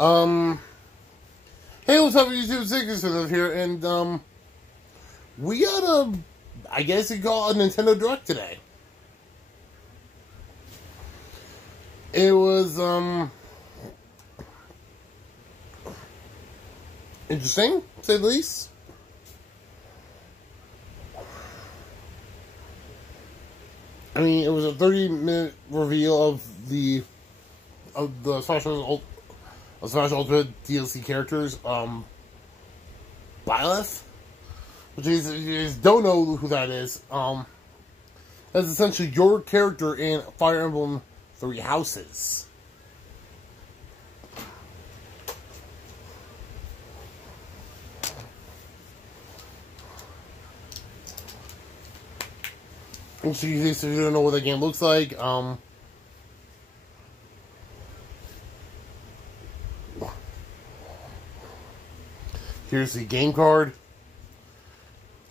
Hey, what's up, YouTube? Dickerson here, and, we got I guess you call it a Nintendo Direct today. It was, interesting, to say the least. I mean, it was a 30-minute reveal of the Smash Ultimate DLC characters, Byleth, which is, if you guys don't know who that is, that's essentially your character in Fire Emblem Three Houses. So you don't know what the game looks like, here's the game card.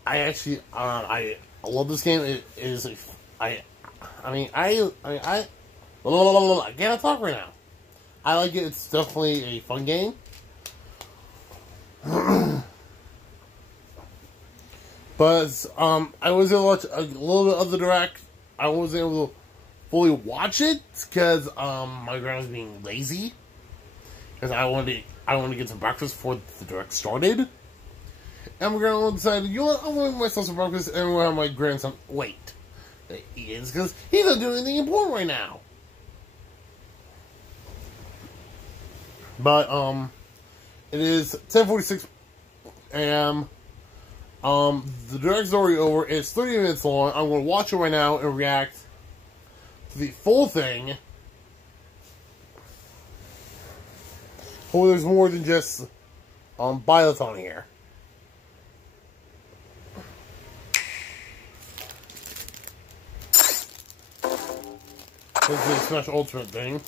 I actually, I love this game. It is I can't talk right now. I like it. It's definitely a fun game. But I was able to watch a little bit of the Direct. I wasn't able to fully watch it because my grandma was being lazy. Because I wanted to get some breakfast before the Direct started. And my grandma decided, you know what, I'm going to make myself some breakfast and I'm going to have my grandson wait. He is, because he's not doing anything important right now. But, it is 10:46 a.m. The Direct's already over. It's 30 minutes long. I'm going to watch it right now and react to the full thing. Hopefully there's more than just Byleth on here. This is the Smash Ultimate thing.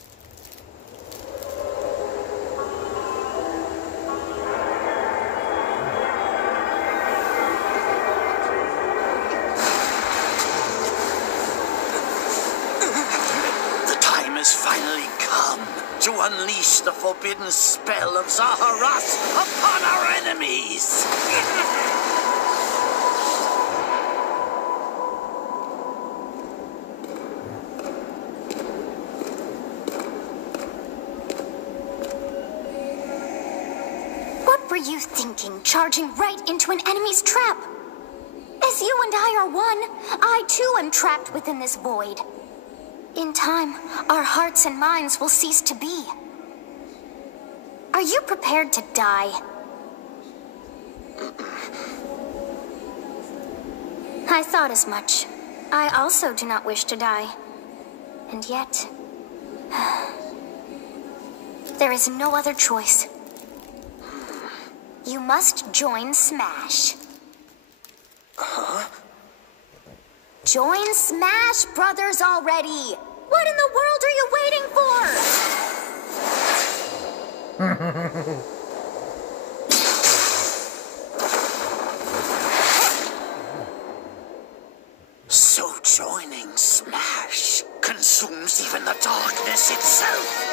The time has finally come to unleash the forbidden spell of Zaharas upon our enemies! What were you thinking, charging right into an enemy's trap? As you and I are one, I too am trapped within this void. In time, our hearts and minds will cease to be. Are you prepared to die? I thought as much. I also do not wish to die. And yet, there is no other choice. You must join Smash. Huh? Join Smash Brothers already! What in the world are you waiting for? So joining Smash consumes even the darkness itself.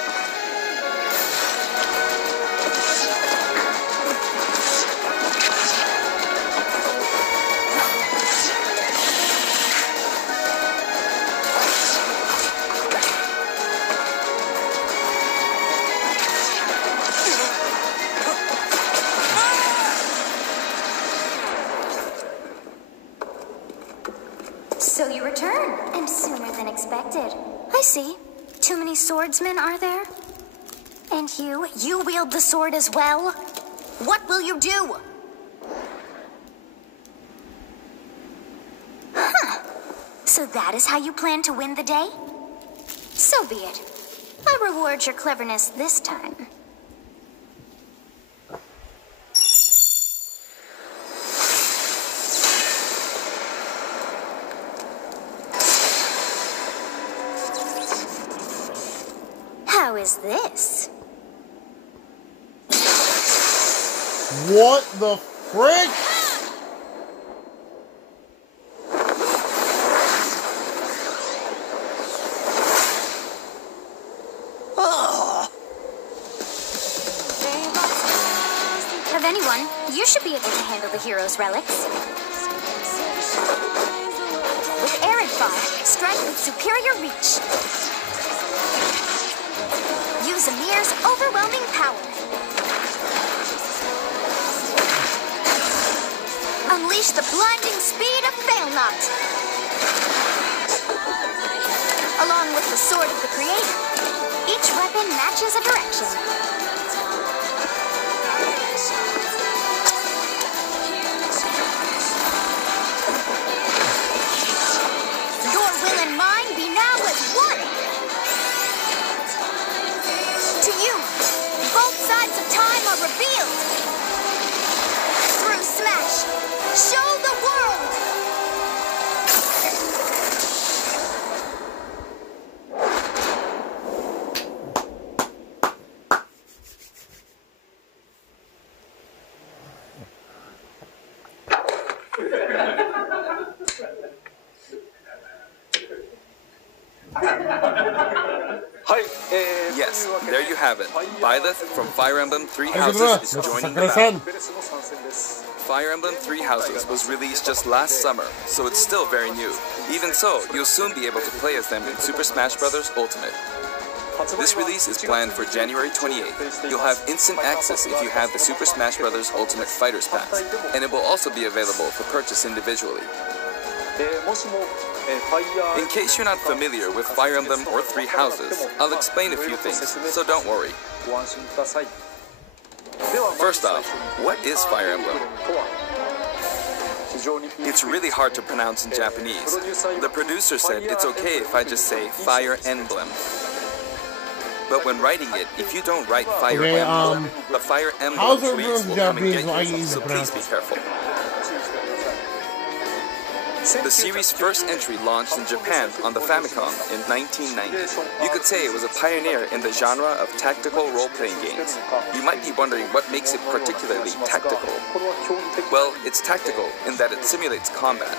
So you return, and sooner than expected. I see. Too many swordsmen, are there? And you wield the sword as well? What will you do? Huh. So that is how you plan to win the day? So be it. I reward your cleverness this time. How is this? What the frick? of anyone, you should be able to handle the hero's relics. With Arid Fire, strike with superior reach. Use Amir's overwhelming power. Unleash the blinding speed of Failnaught. Along with the Sword of the Creator, each weapon matches a direction. Your will and mine be now as one. To you, both sides of time are revealed. Through Smash, show the world! Yes, there you have it. Byleth from Fire Emblem Three Houses is joining the battle. Fire Emblem Three Houses was released just last summer, so it's still very new. Even so, you'll soon be able to play as them in Super Smash Bros. Ultimate. This release is planned for January 28th. You'll have instant access if you have the Super Smash Bros. Ultimate Fighters Pass, and it will also be available for purchase individually. In case you're not familiar with Fire Emblem or Three Houses, I'll explain a few things, so don't worry. First off, what is Fire Emblem? It's really hard to pronounce in Japanese. The producer said it's okay if I just say Fire Emblem. But when writing it, if you don't write Fire Emblem, the Fire Emblem police will come and get you, so please be careful. The series' first entry launched in Japan on the Famicom in 1990. You could say it was a pioneer in the genre of tactical role-playing games. You might be wondering what makes it particularly tactical. Well, it's tactical in that it simulates combat.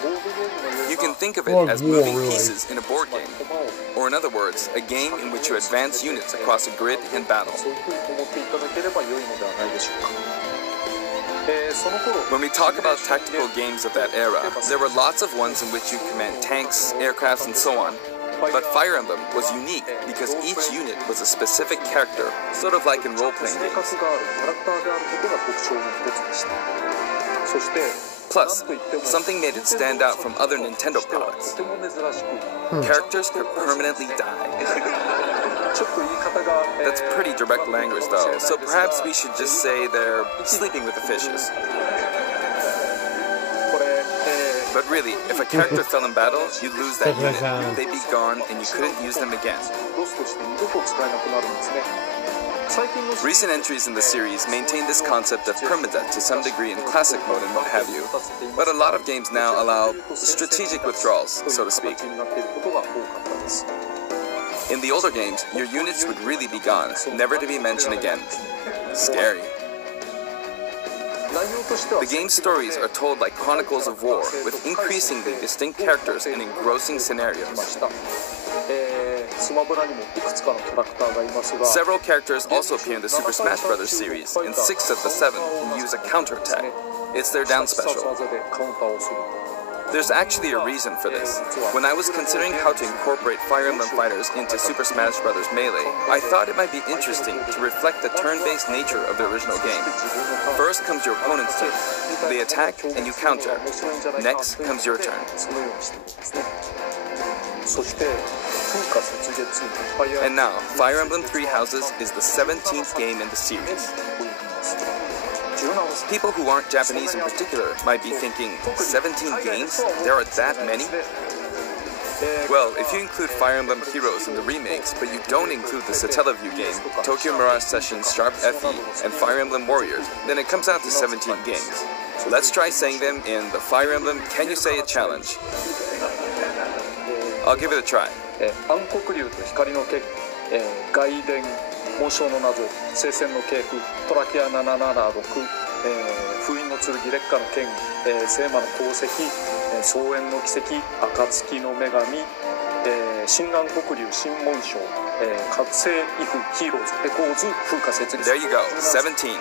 You can think of it as moving pieces in a board game. Or in other words, a game in which you advance units across a grid in battle. When we talk about tactical games of that era, there were lots of ones in which you command tanks, aircrafts, and so on. But Fire Emblem was unique because each unit was a specific character, sort of like in role-playing games. Plus, something made it stand out from other Nintendo products. Characters could permanently die. That's pretty direct language though, so perhaps we should just say they're sleeping with the fishes. But really, if a character fell in battle, you'd lose that unit. They'd be gone and you couldn't use them again. Recent entries in the series maintain this concept of permadeath to some degree in classic mode and what have you, but a lot of games now allow strategic withdrawals, so to speak. In the older games, your units would really be gone, never to be mentioned again. Scary. The game's stories are told like chronicles of war, with increasingly distinct characters and engrossing scenarios. Several characters also appear in the Super Smash Bros. Series, and 6 of the 7 can use a counterattack. It's their down special. There's actually a reason for this. When I was considering how to incorporate Fire Emblem fighters into Super Smash Bros. Melee, I thought it might be interesting to reflect the turn-based nature of the original game. First comes your opponent's turn. They attack and you counter. Next comes your turn. And now, Fire Emblem Three Houses is the 17th game in the series. People who aren't Japanese in particular might be thinking, 17 games? There are that many? Well, if you include Fire Emblem Heroes in the remakes, but you don't include the Satellaview game, Tokyo Mirage Sessions Sharp FE, and Fire Emblem Warriors, then it comes out to 17 games. Let's try saying them in the Fire Emblem Can You Say It challenge. I'll give it a try. 紋章の謎、聖戦の系譜、トラキア776、封印の剣、烈火の剣、聖魔の功績、草原の奇跡、暁の女神、心眼黒竜新紋章、覚醒イフヒーローズエコーズ風化設立。There you go, 17.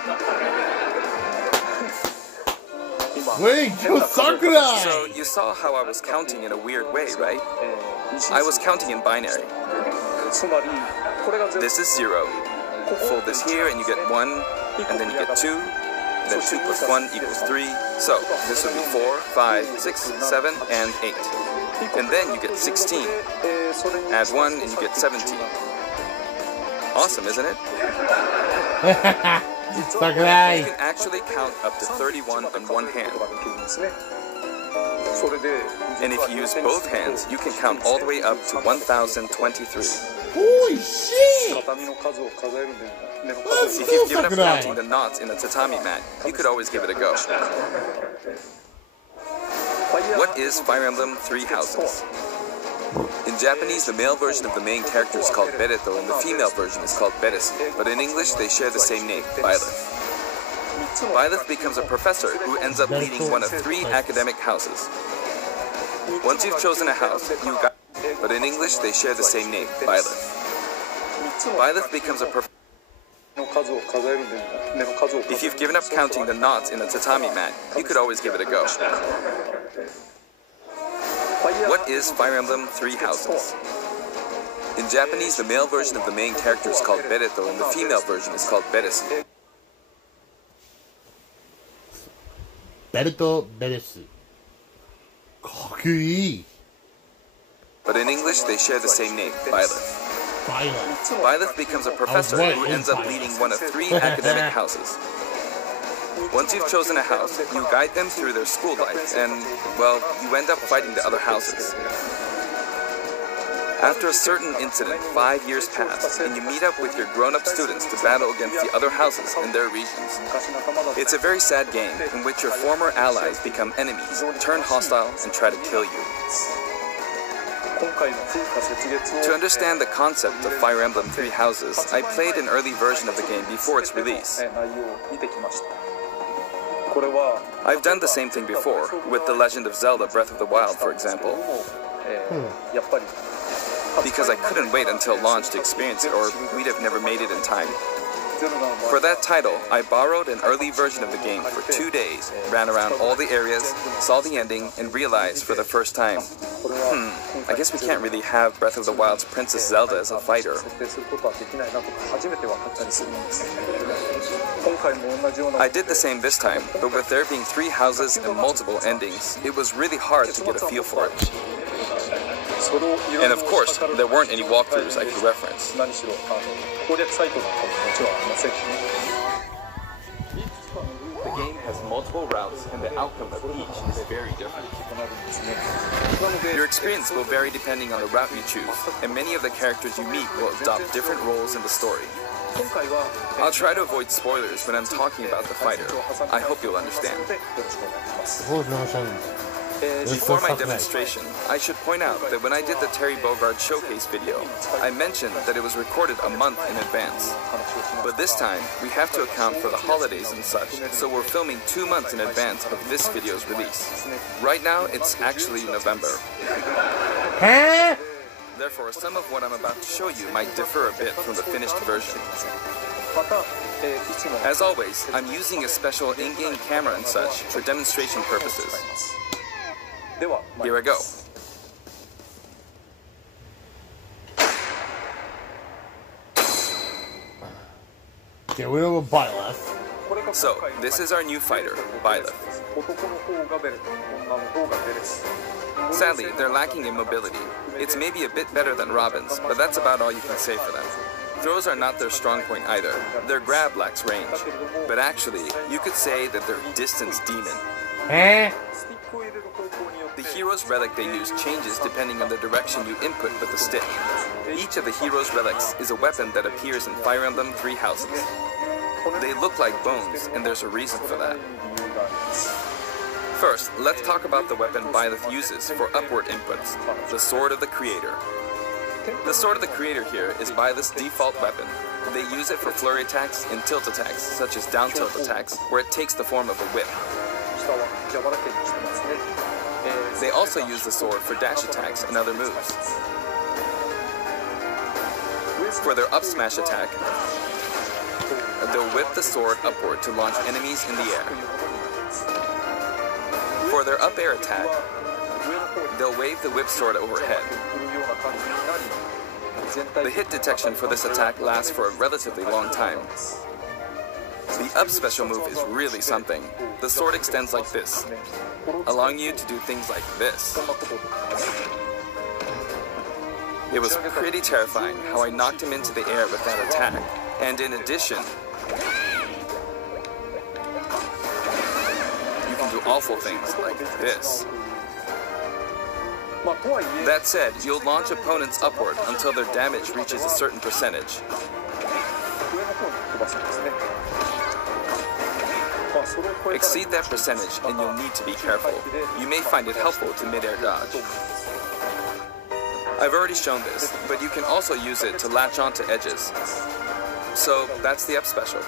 Wait, kill Sakurai! So you saw how I was counting in a weird way, right? I was counting in binary. This is 0. Fold this here and you get 1, and then you get 2. Then 2 plus 1 equals 3. So this would be 4, 5, 6, 7, and 8. And then you get 16. Add 1 and you get 17. Awesome, isn't it? Sakurai! You can actually count up to 31 on one hand. And if you use both hands, you can count all the way up to 1023. Holy shit! If you've given up counting the knots in a tatami mat, you could always give it a go. What is Fire Emblem Three Houses? In Japanese, the male version of the main character is called Bereto and the female version is called Beresu, but in English they share the same name, Byleth. Byleth becomes a professor who ends up leading one of 3 academic houses. Once you've chosen a house, you got, but in English they share the same name, Byleth. Byleth becomes a professor. If you've given up counting the knots in a tatami mat, you could always give it a go. What is Fire Emblem Three Houses? In Japanese, the male version of the main character is called Bereto and the female version is called Beresu. Bereto, Beresu. Kakui. But in English, they share the same name, Byleth. Byleth becomes a professor who ends up leading one of 3 academic houses. Once you've chosen a house, you guide them through their school life, and, well, you end up fighting the other houses. After a certain incident, 5 years pass, and you meet up with your grown-up students to battle against the other houses in their regions. It's a very sad game in which your former allies become enemies, turn hostile, and try to kill you. To understand the concept of Fire Emblem Three Houses, I played an early version of the game before its release. I've done the same thing before, with The Legend of Zelda Breath of the Wild, for example. Because I couldn't wait until launch to experience it, or we'd have never made it in time. For that title, I borrowed an early version of the game for 2 days, ran around all the areas, saw the ending, and realized for the first time, I guess we can't really have Breath of the Wild's Princess Zelda as a fighter. I did the same this time, but with there being 3 houses and multiple endings, it was really hard to get a feel for it. And of course, there weren't any walkthroughs I could reference. The game has multiple routes, and the outcome of each is very different. Your experience will vary depending on the route you choose, and many of the characters you meet will adopt different roles in the story. I'll try to avoid spoilers when I'm talking about the fighter. I hope you'll understand. Before my demonstration, I should point out that when I did the Terry Bogard showcase video, I mentioned that it was recorded a month in advance. But this time, we have to account for the holidays and such, so we're filming 2 months in advance of this video's release. Right now, it's actually November. Therefore, some of what I'm about to show you might differ a bit from the finished version. As always, I'm using a special in-game camera and such for demonstration purposes. Here I go. Okay, we have a Byleth. So, this is our new fighter, Byleth. Sadly, they're lacking in mobility. It's maybe a bit better than Robin's, but that's about all you can say for them. Throws are not their strong point either. Their grab lacks range. But actually, you could say that they're distance demon. The hero's relic they use changes depending on the direction you input with the stick. Each of the hero's relics is a weapon that appears in Fire Emblem Three Houses. They look like bones, and there's a reason for that. First, let's talk about the weapon Byleth uses for upward inputs, the Sword of the Creator. The Sword of the Creator here is Byleth's default weapon. They use it for flurry attacks and tilt attacks, such as down tilt attacks, where it takes the form of a whip. They also use the sword for dash attacks and other moves. For their up smash attack, they'll whip the sword upward to launch enemies in the air. For their up air attack, they'll wave the whip sword overhead. The hit detection for this attack lasts for a relatively long time. The up special move is really something. The sword extends like this, allowing you to do things like this. It was pretty terrifying how I knocked him into the air with that attack. And in addition, you can do awful things like this. That said, you'll launch opponents upward until their damage reaches a certain percentage. Exceed that percentage and you'll need to be careful. You may find it helpful to mid-air dodge. I've already shown this, but you can also use it to latch onto edges. So that's the up special.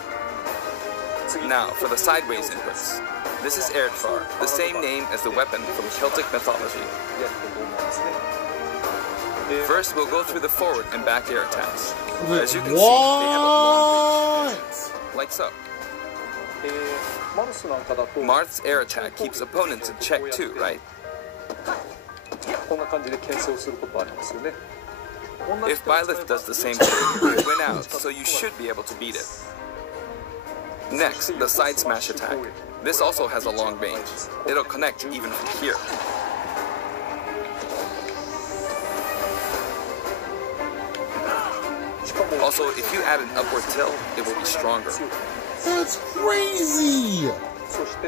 Now for the sideways inputs. This is Erdvar, the same name as the weapon from Celtic mythology. First, we'll go through the forward and back air attacks. As you can see, they have a long range, like so. Marth's air attack keeps opponents in check too, right? If Byleth does the same thing, you win out, so you should be able to beat it. Next, the side smash attack. This also has a long range. It'll connect even from here. Also, if you add an upward tilt, it will be stronger. That's crazy!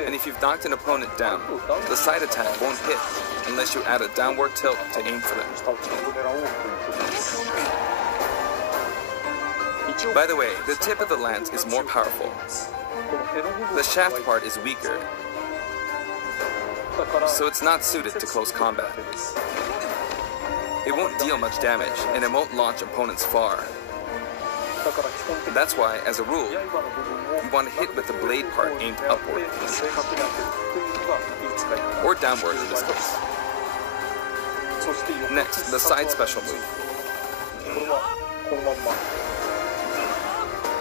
And if you've knocked an opponent down, the side attack won't hit unless you add a downward tilt to aim for them. By the way, the tip of the lance is more powerful. The shaft part is weaker, so it's not suited to close combat. It won't deal much damage, and it won't launch opponents far. That's why, as a rule, you want to hit with the blade part aimed upward, or downward in this case. Next, the side special move.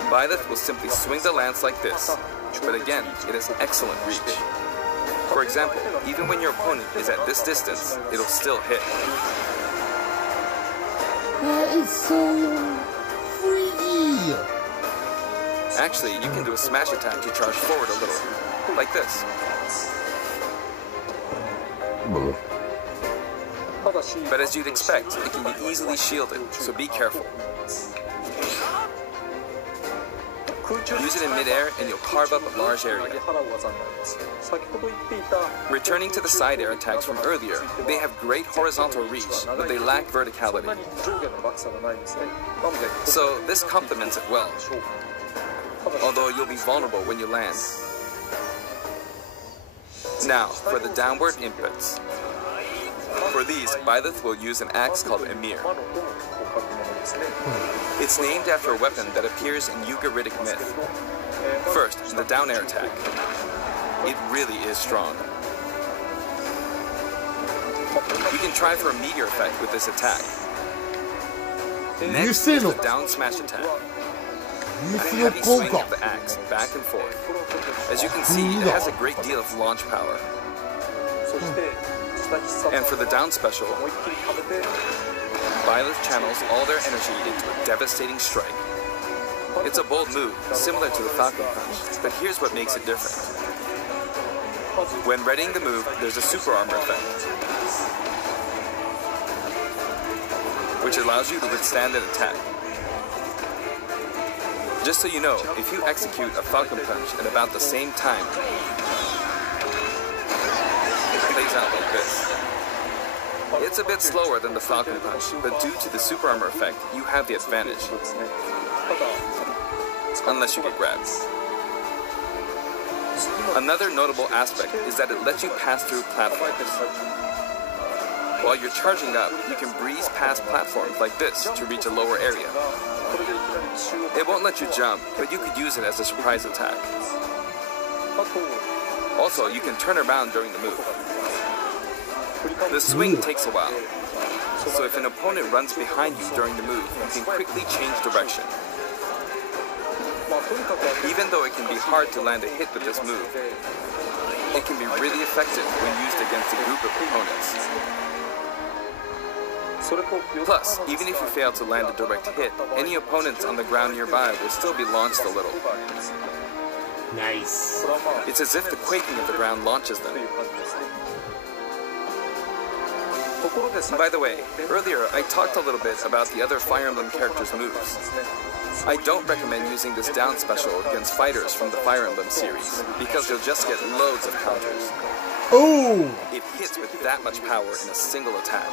Byleth will simply swing the lance like this, but again, it has excellent reach. For example, even when your opponent is at this distance, it'll still hit. That is so freaky! Actually, you can do a smash attack to charge forward a little, like this. But as you'd expect, it can be easily shielded, so be careful. Use it in mid-air and you'll carve up a large area. Returning to the side air attacks from earlier, they have great horizontal reach, but they lack verticality. So this complements it well, although you'll be vulnerable when you land. Now, for the downward inputs. For these, Byleth will use an axe called Emir. It's named after a weapon that appears in Ugaritic myth. First, the down air attack. It really is strong. You can try for a meteor effect with this attack. Next is the down smash attack. A heavy swing of the axe back and forth. As you can see, it has a great deal of launch power. And for the down special, Byleth channels all their energy into a devastating strike. It's a bold move, similar to the Falcon Punch, but here's what makes it different. When readying the move, there's a super armor effect, which allows you to withstand an attack. Just so you know, if you execute a Falcon Punch at about the same time, it plays out like this. It's a bit slower than the Falcon Punch, but due to the super armor effect, you have the advantage. Unless you get grabbed. Another notable aspect is that it lets you pass through platforms. While you're charging up, you can breeze past platforms like this to reach a lower area. It won't let you jump, but you could use it as a surprise attack. Also, you can turn around during the move. The swing takes a while, so if an opponent runs behind you during the move, you can quickly change direction. Even though it can be hard to land a hit with this move, it can be really effective when used against a group of opponents. Plus, even if you fail to land a direct hit, any opponents on the ground nearby will still be launched a little. Nice. It's as if the quaking of the ground launches them. By the way, earlier I talked a little bit about the other Fire Emblem characters' moves. I don't recommend using this down special against fighters from the Fire Emblem series, because you'll just get loads of counters. Oh! It hits with that much power in a single attack.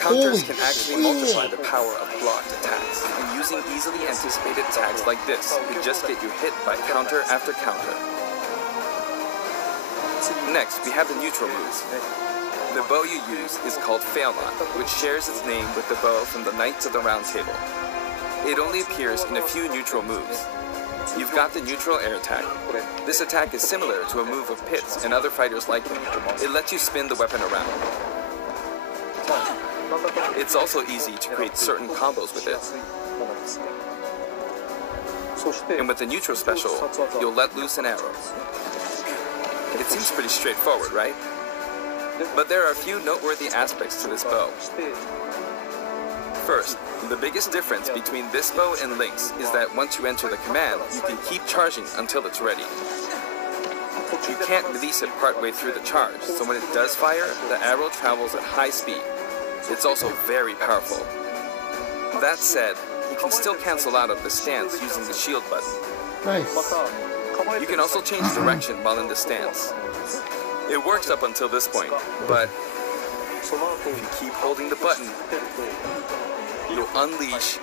Counters can actually multiply the power of blocked attacks, and using easily anticipated attacks like this could just get you hit by counter after counter. Next, we have the neutral moves. The bow you use is called Failnaught, which shares its name with the bow from the Knights of the Round Table. It only appears in a few neutral moves. You've got the neutral air attack. This attack is similar to a move of Pit's and other fighters like him. It lets you spin the weapon around. It's also easy to create certain combos with it. And with the neutral special, you'll let loose an arrow. It seems pretty straightforward, right? But there are a few noteworthy aspects to this bow. First, the biggest difference between this bow and Link's is that once you enter the command, you can keep charging until it's ready. You can't release it partway through the charge, so when it does fire, the arrow travels at high speed. It's also very powerful. That said, you can still cancel out of the stance using the shield button. Nice. You can also change direction while in the stance. It works up until this point, but if you keep holding the button, you'll unleash a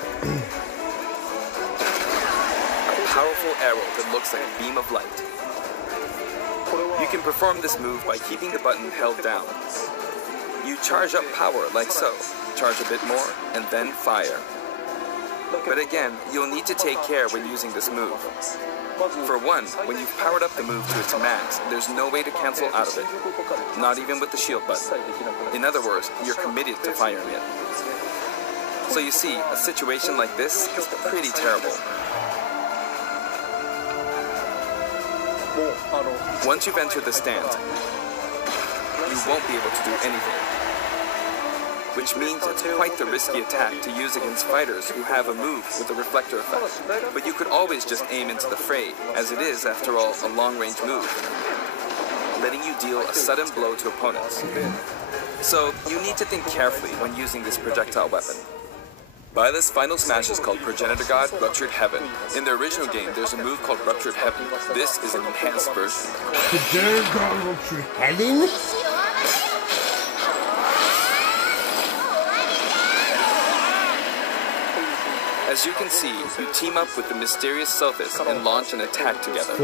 powerful arrow that looks like a beam of light. You can perform this move by keeping the button held down. You charge up power like so, charge a bit more, and then fire. But again, you'll need to take care when using this move. For one, when you've powered up the move to its max, there's no way to cancel out of it. Not even with the shield button. In other words, you're committed to firing it. So you see, a situation like this is pretty terrible. Once you've entered the stand, you won't be able to do anything. Which means it's quite the risky attack to use against fighters who have a move with a reflector effect. But you could always just aim into the fray, as it is, after all, a long-range move, letting you deal a sudden blow to opponents. So you need to think carefully when using this projectile weapon. Byleth's final smash is called Progenitor God Ruptured Heaven. In the original game, there's a move called Ruptured Heaven. This is an enhanced version. Progenitor God Ruptured Heaven? As you can see, you team up with the mysterious Sophis and launch an attack together.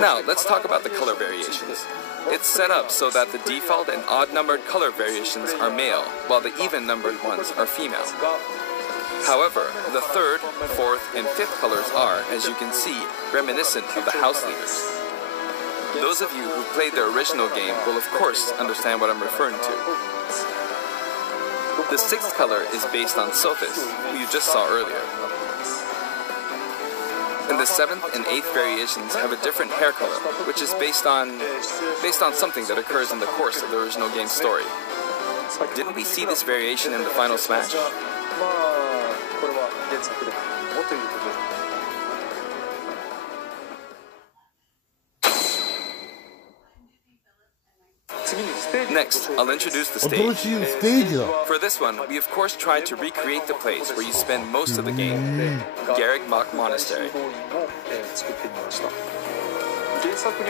Now, let's talk about the color variations. It's set up so that the default and odd-numbered color variations are male, while the even-numbered ones are female. However, the third, fourth, and fifth colors are, as you can see, reminiscent of the house leaders. Those of you who played the original game will of course understand what I'm referring to. The sixth color is based on Sophis, who you just saw earlier. And the seventh and eighth variations have a different hair color, which is based on something that occurs in the course of the original game's story. Didn't we see this variation in the final smash? Next, I'll introduce the stage. For this one, we of course tried to recreate the place where you spend most of the game, Garreg Mach Monastery.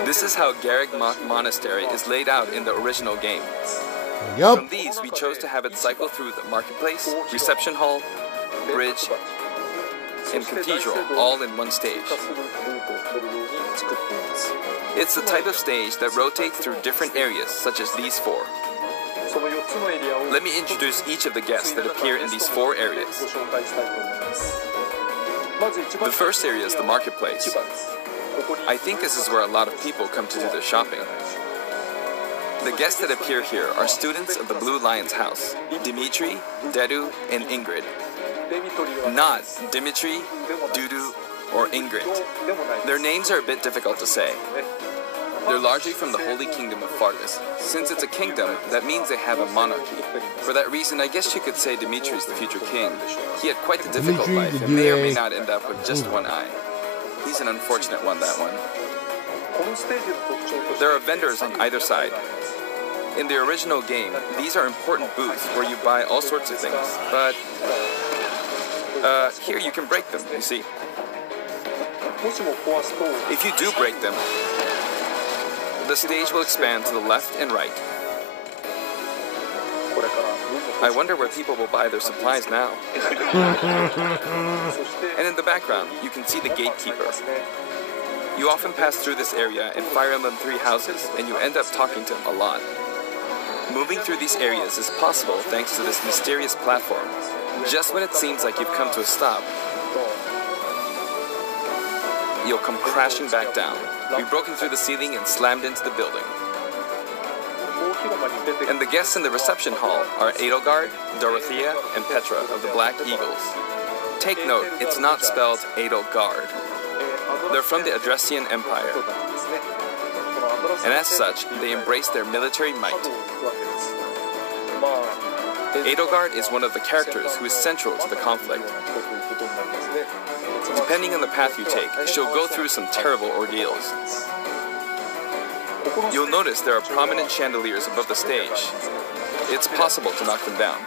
This is how Garreg Mach Monastery is laid out in the original game. From these, we chose to have it cycle through the marketplace, reception hall, bridge, and cathedral, all in one stage. It's the type of stage that rotates through different areas, such as these four. Let me introduce each of the guests that appear in these four areas. The first area is the marketplace. I think this is where a lot of people come to do their shopping. The guests that appear here are students of the Blue Lion's house, Dimitri, Dedu, and Ingrid. Not Dimitri, Dudu, or Ingrid. Their names are a bit difficult to say. They're largely from the Holy Kingdom of Fargus. Since it's a kingdom, that means they have a monarchy. For that reason, I guess you could say Dimitri's the future king. He had quite the difficult life and may or may not end up with just one eye. He's an unfortunate one, that one. There are vendors on either side. In the original game, these are important booths where you buy all sorts of things, but here you can break them, you see. If you do break them, the stage will expand to the left and right. I wonder where people will buy their supplies now. And in the background, you can see the gatekeeper. You often pass through this area in Fire Emblem 3 houses, and you end up talking to him a lot. Moving through these areas is possible thanks to this mysterious platform. Just when it seems like you've come to a stop, you'll come crashing back down. Be broken through the ceiling and slammed into the building. And the guests in the reception hall are Edelgard, Dorothea, and Petra of the Black Eagles. Take note, it's not spelled Edelgard. They're from the Adressian Empire. And as such, they embrace their military might. Edelgard is one of the characters who is central to the conflict. Depending on the path you take, she'll go through some terrible ordeals. You'll notice there are prominent chandeliers above the stage. It's possible to knock them down.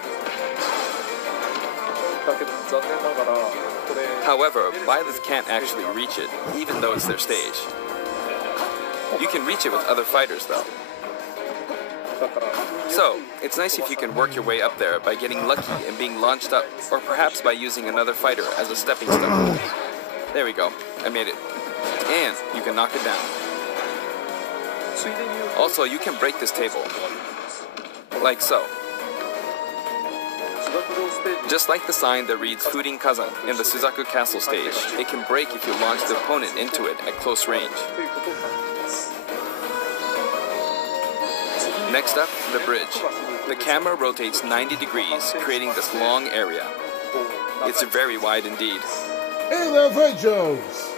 However, Byleth can't actually reach it, even though it's their stage. You can reach it with other fighters, though. So, it's nice if you can work your way up there by getting lucky and being launched up, or perhaps by using another fighter as a stepping stone. There we go, I made it. And you can knock it down. Also, you can break this table. Like so. Just like the sign that reads Furin Kazan in the Suzaku Castle stage, it can break if you launch the opponent into it at close range. Next up, the bridge. The camera rotates 90 degrees, creating this long area. It's very wide indeed. Hey, that's right, Jones!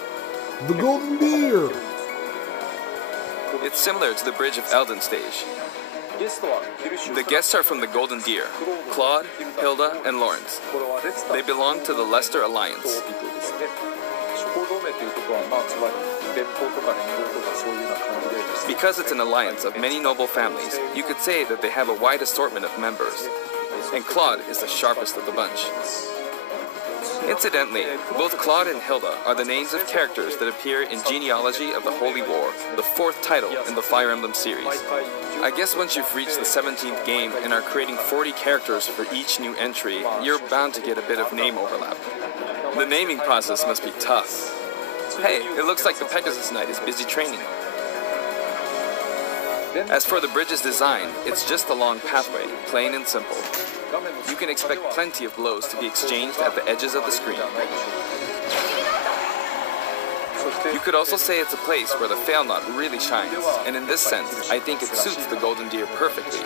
The Golden Deer! It's similar to the Bridge of Eldon stage. The guests are from the Golden Deer, Claude, Hilda, and Lawrence. They belong to the Leicester Alliance. Because it's an alliance of many noble families, you could say that they have a wide assortment of members. And Claude is the sharpest of the bunch. Incidentally, both Claude and Hilda are the names of characters that appear in Genealogy of the Holy War, the 4th title in the Fire Emblem series. I guess once you've reached the 17th game and are creating 40 characters for each new entry, you're bound to get a bit of name overlap. The naming process must be tough. Hey, it looks like the Pegasus Knight is busy training. As for the bridge's design, it's just a long pathway, plain and simple. You can expect plenty of blows to be exchanged at the edges of the screen. You could also say it's a place where the fail knot really shines, and in this sense, I think it suits the Golden Deer perfectly.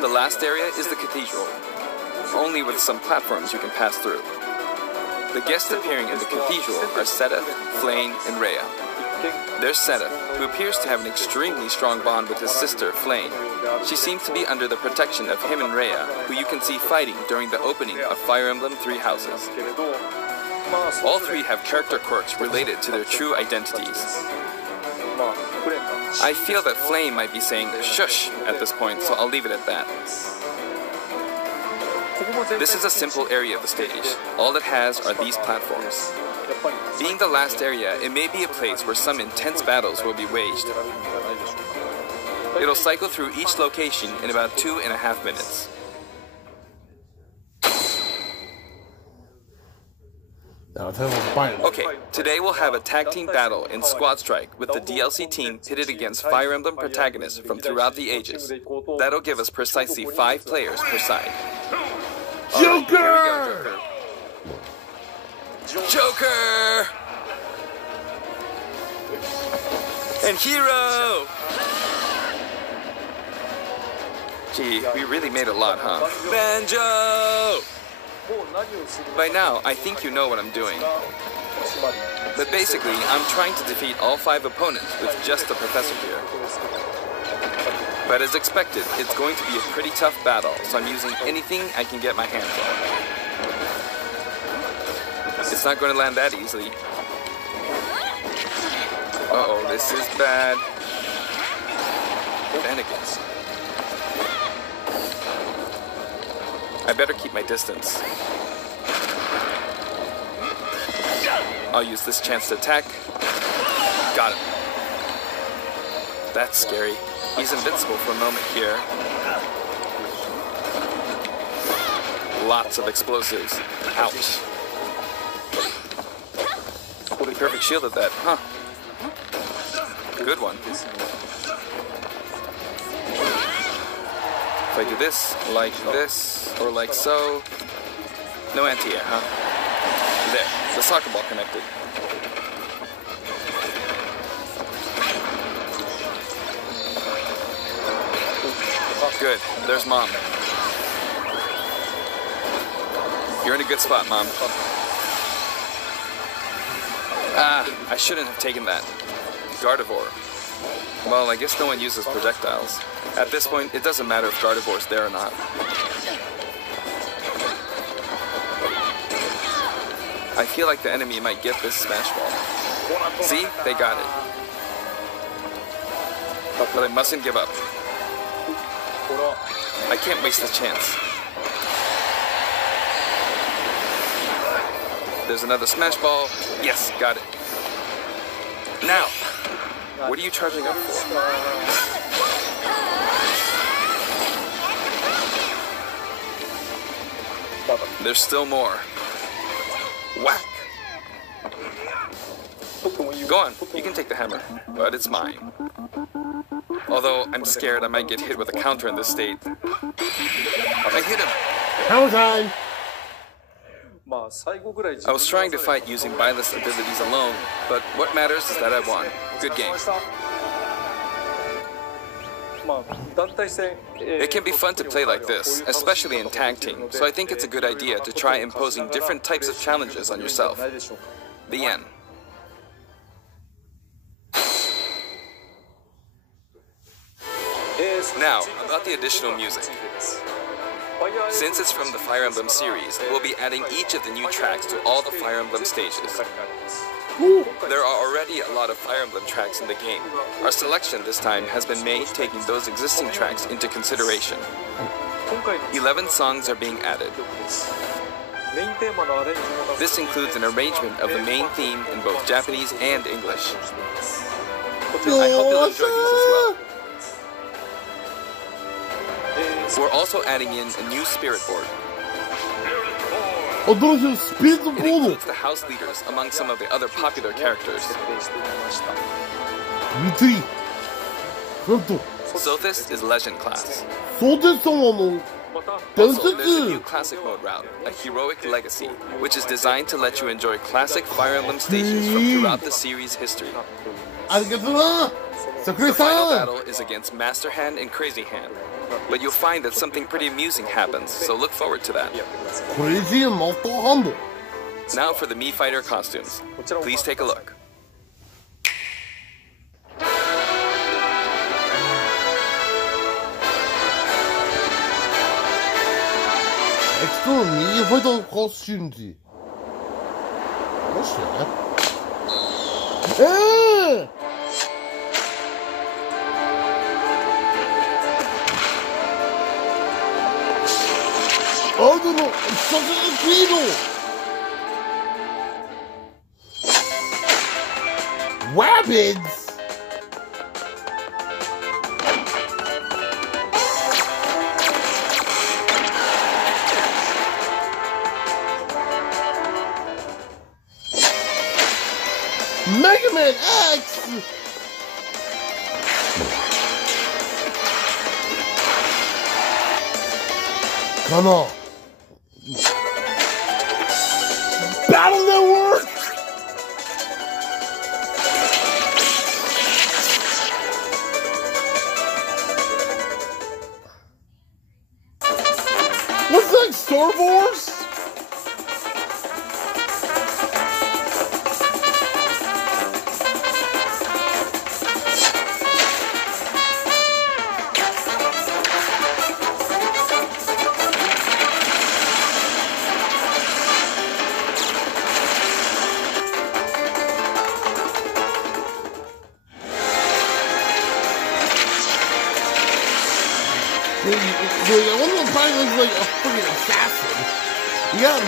The last area is the cathedral, only with some platforms you can pass through. The guests appearing in the cathedral are Sedith, Flayn, and Rhea. There's Sedith, who appears to have an extremely strong bond with his sister, Flayn. She seems to be under the protection of him and Rhea, who you can see fighting during the opening of Fire Emblem 3 Houses. All three have character quirks related to their true identities. I feel that Flayn might be saying shush at this point, so I'll leave it at that. This is a simple area of the stage. All it has are these platforms. Being the last area, it may be a place where some intense battles will be waged. It'll cycle through each location in about 2.5 minutes. Okay, today we'll have a tag team battle in Squad Strike with the DLC team pitted against Fire Emblem protagonists from throughout the ages. That'll give us precisely 5 players per side. Joker! Joker! And Hero! Gee, we really made a lot, huh? Banjo! By now, I think you know what I'm doing. But basically, I'm trying to defeat all 5 opponents with just the professor here. But as expected, it's going to be a pretty tough battle, so I'm using anything I can get my hands on. It's not going to land that easily. Uh-oh, this is bad. Shenanigans. I better keep my distance. I'll use this chance to attack. Got him. That's scary. He's invincible for a moment here. Lots of explosives. Ouch. He perfect shielded that, huh? Good one. If I do this, or like so. No anti-air, huh? There, the soccer ball connected. Good, there's Mom. You're in a good spot, Mom. Ah, I shouldn't have taken that. Gardevoir. Well, I guess no one uses projectiles. At this point, it doesn't matter if Gardevoir's there or not. I feel like the enemy might get this Smash Ball. See? They got it. But I mustn't give up. I can't waste this chance. There's another Smash Ball. Yes, got it. Now, what are you charging up for? There's still more. Whack! Go on, you can take the hammer, but it's mine. Although, I'm scared I might get hit with a counter in this state. I hit him! Hammer time! I was trying to fight using Byleth's abilities alone, but what matters is that I won. Good game. It can be fun to play like this, especially in tag team, so I think it's a good idea to try imposing different types of challenges on yourself. The end. Now, about the additional music. Since it's from the Fire Emblem series, we'll be adding each of the new tracks to all the Fire Emblem stages. There are already a lot of Fire Emblem tracks in the game. Our selection this time has been made taking those existing tracks into consideration. 11 songs are being added. This includes an arrangement of the main theme in both Japanese and English. I hope you'll enjoy these as well. We're also adding in a new spirit board. It includes the house leaders among some of the other popular characters. Sothis is Legend class. Also, there's a new Classic Mode route, a Heroic Legacy, which is designed to let you enjoy classic Fire Emblem stages from throughout the series' history. The final battle is against Master Hand and Crazy Hand, but you'll find that something pretty amusing happens, so look forward to that. Crazy and humble. Now for the Mii Fighter costumes. Please take a look. Extra Mii Fighter costumes. What's that? Hey! Oh no no! It's such a beetle! Rabbids! Mega Man X! Come on! Battle Network! What's that, Star Wars? I wonder what probably looks like a freaking assassin. You got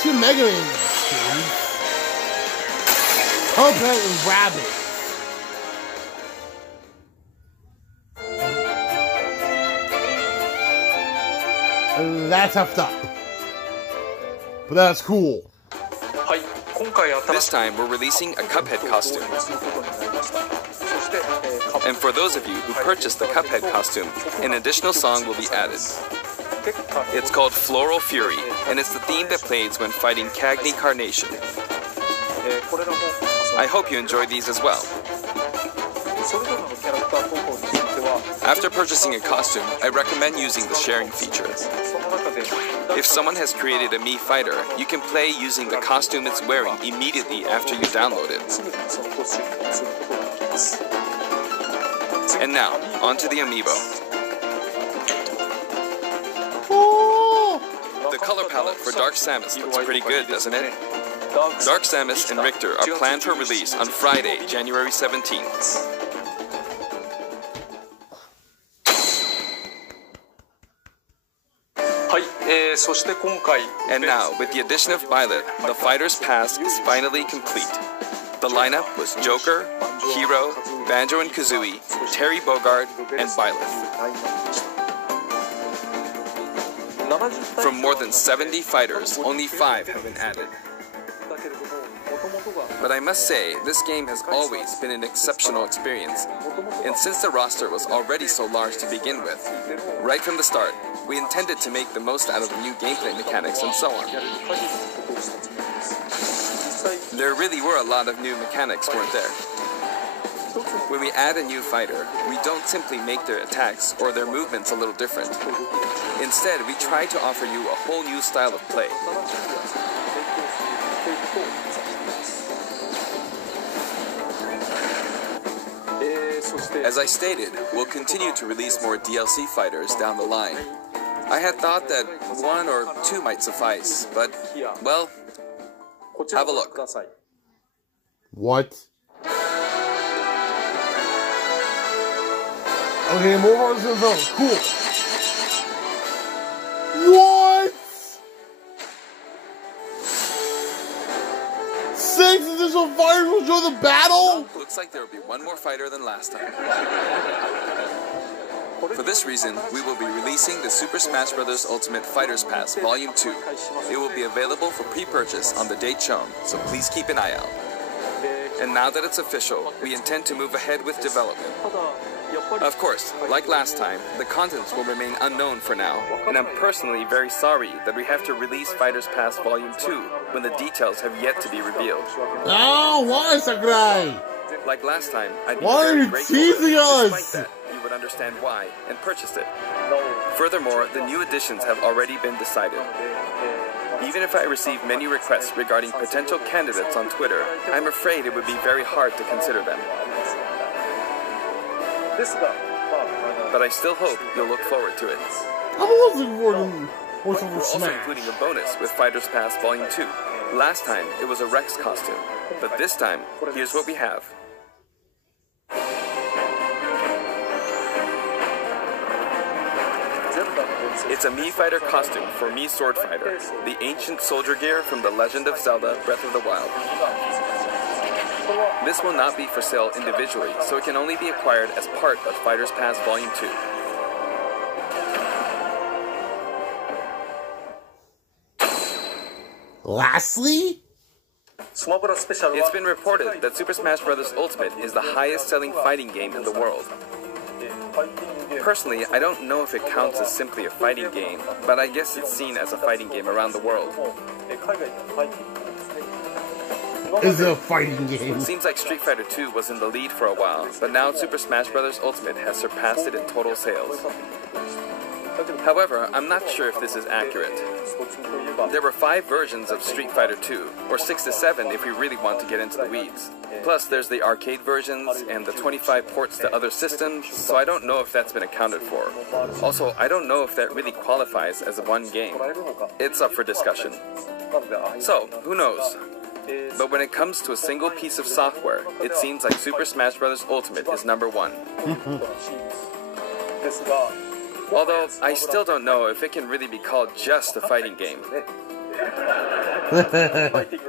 two Mega Man games. Oh, that was Rabbit. That's effed up. But that's cool. This time we're releasing a Cuphead costume. And for those of you who purchased the Cuphead costume, an additional song will be added. It's called Floral Fury, and it's the theme that plays when fighting Cagney Carnation. I hope you enjoy these as well. After purchasing a costume, I recommend using the sharing feature. If someone has created a Mii fighter, you can play using the costume it's wearing immediately after you download it. And now, onto the amiibo. The color palette for Dark Samus looks pretty good, doesn't it? Dark Samus and Richter are planned for release on Friday, January 17th. And now, with the addition of Violet, the Fighter's Pass is finally complete. The lineup was Joker, Hero, Banjo and Kazooie, Terry Bogard, and Violet. From more than 70 fighters, only 5 have been added. But I must say, this game has always been an exceptional experience. And since the roster was already so large to begin with, right from the start, we intended to make the most out of the new gameplay mechanics and so on. There really were a lot of new mechanics, weren't there? When we add a new fighter, we don't simply make their attacks or their movements a little different. Instead, we try to offer you a whole new style of play. As I stated, we'll continue to release more DLC fighters down the line. I had thought that 1 or 2 might suffice, but, well, have a look. What? Okay, more of this. Cool. What? 6 additional fighters will join the battle? Looks like there will be 1 more fighter than last time. For this reason, we will be releasing the Super Smash Bros. Ultimate Fighters Pass Volume 2. It will be available for pre-purchase on the date shown, so please keep an eye out. And now that it's official, we intend to move ahead with development. Of course, like last time, the contents will remain unknown for now, and I'm personally very sorry that we have to release Fighters Pass Volume 2 when the details have yet to be revealed. Oh, why, Sakurai? Like last time, I'd be why are you teasing us? Despite that, you would understand why and purchase it. Furthermore, the new additions have already been decided. Even if I receive many requests regarding potential candidates on Twitter, I'm afraid it would be very hard to consider them. But I still hope you'll look forward to it. I'm looking forward to We're also including a bonus with Fighters Pass Volume 2. Last time, it was a Rex costume, but this time, here's what we have. It's a Mii Fighter costume for Mii Sword Fighter, the ancient soldier gear from The Legend of Zelda Breath of the Wild. This will not be for sale individually, so it can only be acquired as part of Fighters Pass Volume 2. Lastly? It's been reported that Super Smash Bros. Ultimate is the highest-selling fighting game in the world. Personally, I don't know if it counts as simply a fighting game, but I guess it's seen as a fighting game around the world. is a fighting game. Seems like Street Fighter 2 was in the lead for a while, but now Super Smash Bros. Ultimate has surpassed it in total sales. However, I'm not sure if this is accurate. There were 5 versions of Street Fighter 2, or 6 to 7 if we really want to get into the weeds. Plus, there's the arcade versions and the 25 ports to other systems, so I don't know if that's been accounted for. Also, I don't know if that really qualifies as one game. It's up for discussion. So, who knows? But when it comes to a single piece of software, it seems like Super Smash Bros. Ultimate is #1. Although, I still don't know if it can really be called just a fighting game.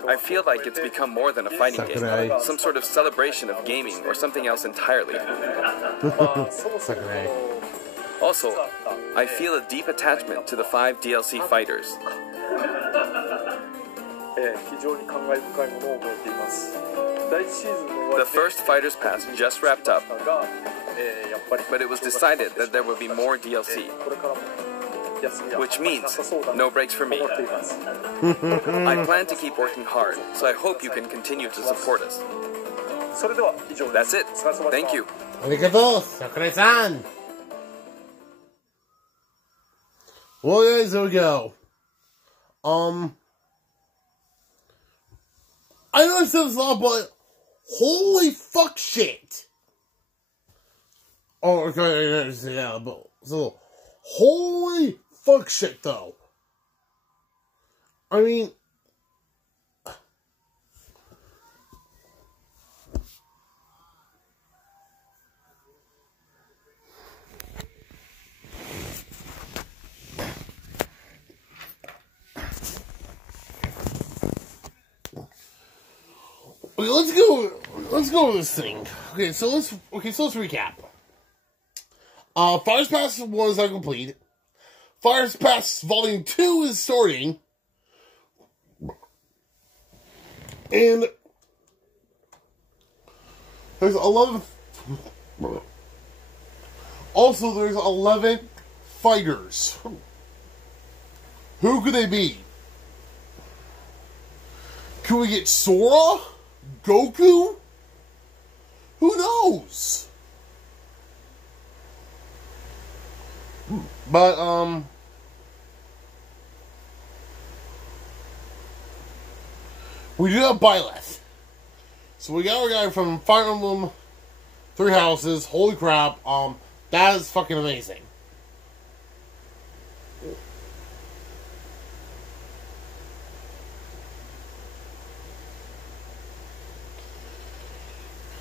I feel like it's become more than a fighting game, some sort of celebration of gaming or something else entirely. Also, I feel a deep attachment to the 5 DLC fighters. The first Fighters Pass just wrapped up, but it was decided that there would be more DLC, which means no breaks for me. I plan to keep working hard, so I hope you can continue to support us. That's it. Thank you. Arigato, Sakurai-san. Well, guys, there we go. I know I said this a lot, but holy fuck shit. Oh, okay, yeah, but so holy fuck shit, though. I mean, okay, let's go with this thing. Okay, so let's recap. Fighters Pass was complete. Fighters Pass Volume 2 is starting. And there's 11. Also, there's 11 fighters. Who could they be? Could we get Sora? Goku? Who knows? But, we do have Byleth. So we got our guy from Fire Emblem 3 Houses. Holy crap. That is fucking amazing.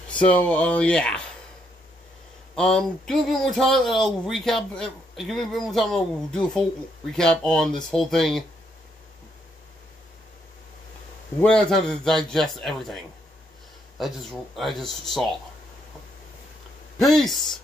So, yeah. Give me a bit more time and I'll recap. Give me a bit more time and I'll do a full recap on this whole thing. When I have time to digest everything I just saw. Peace!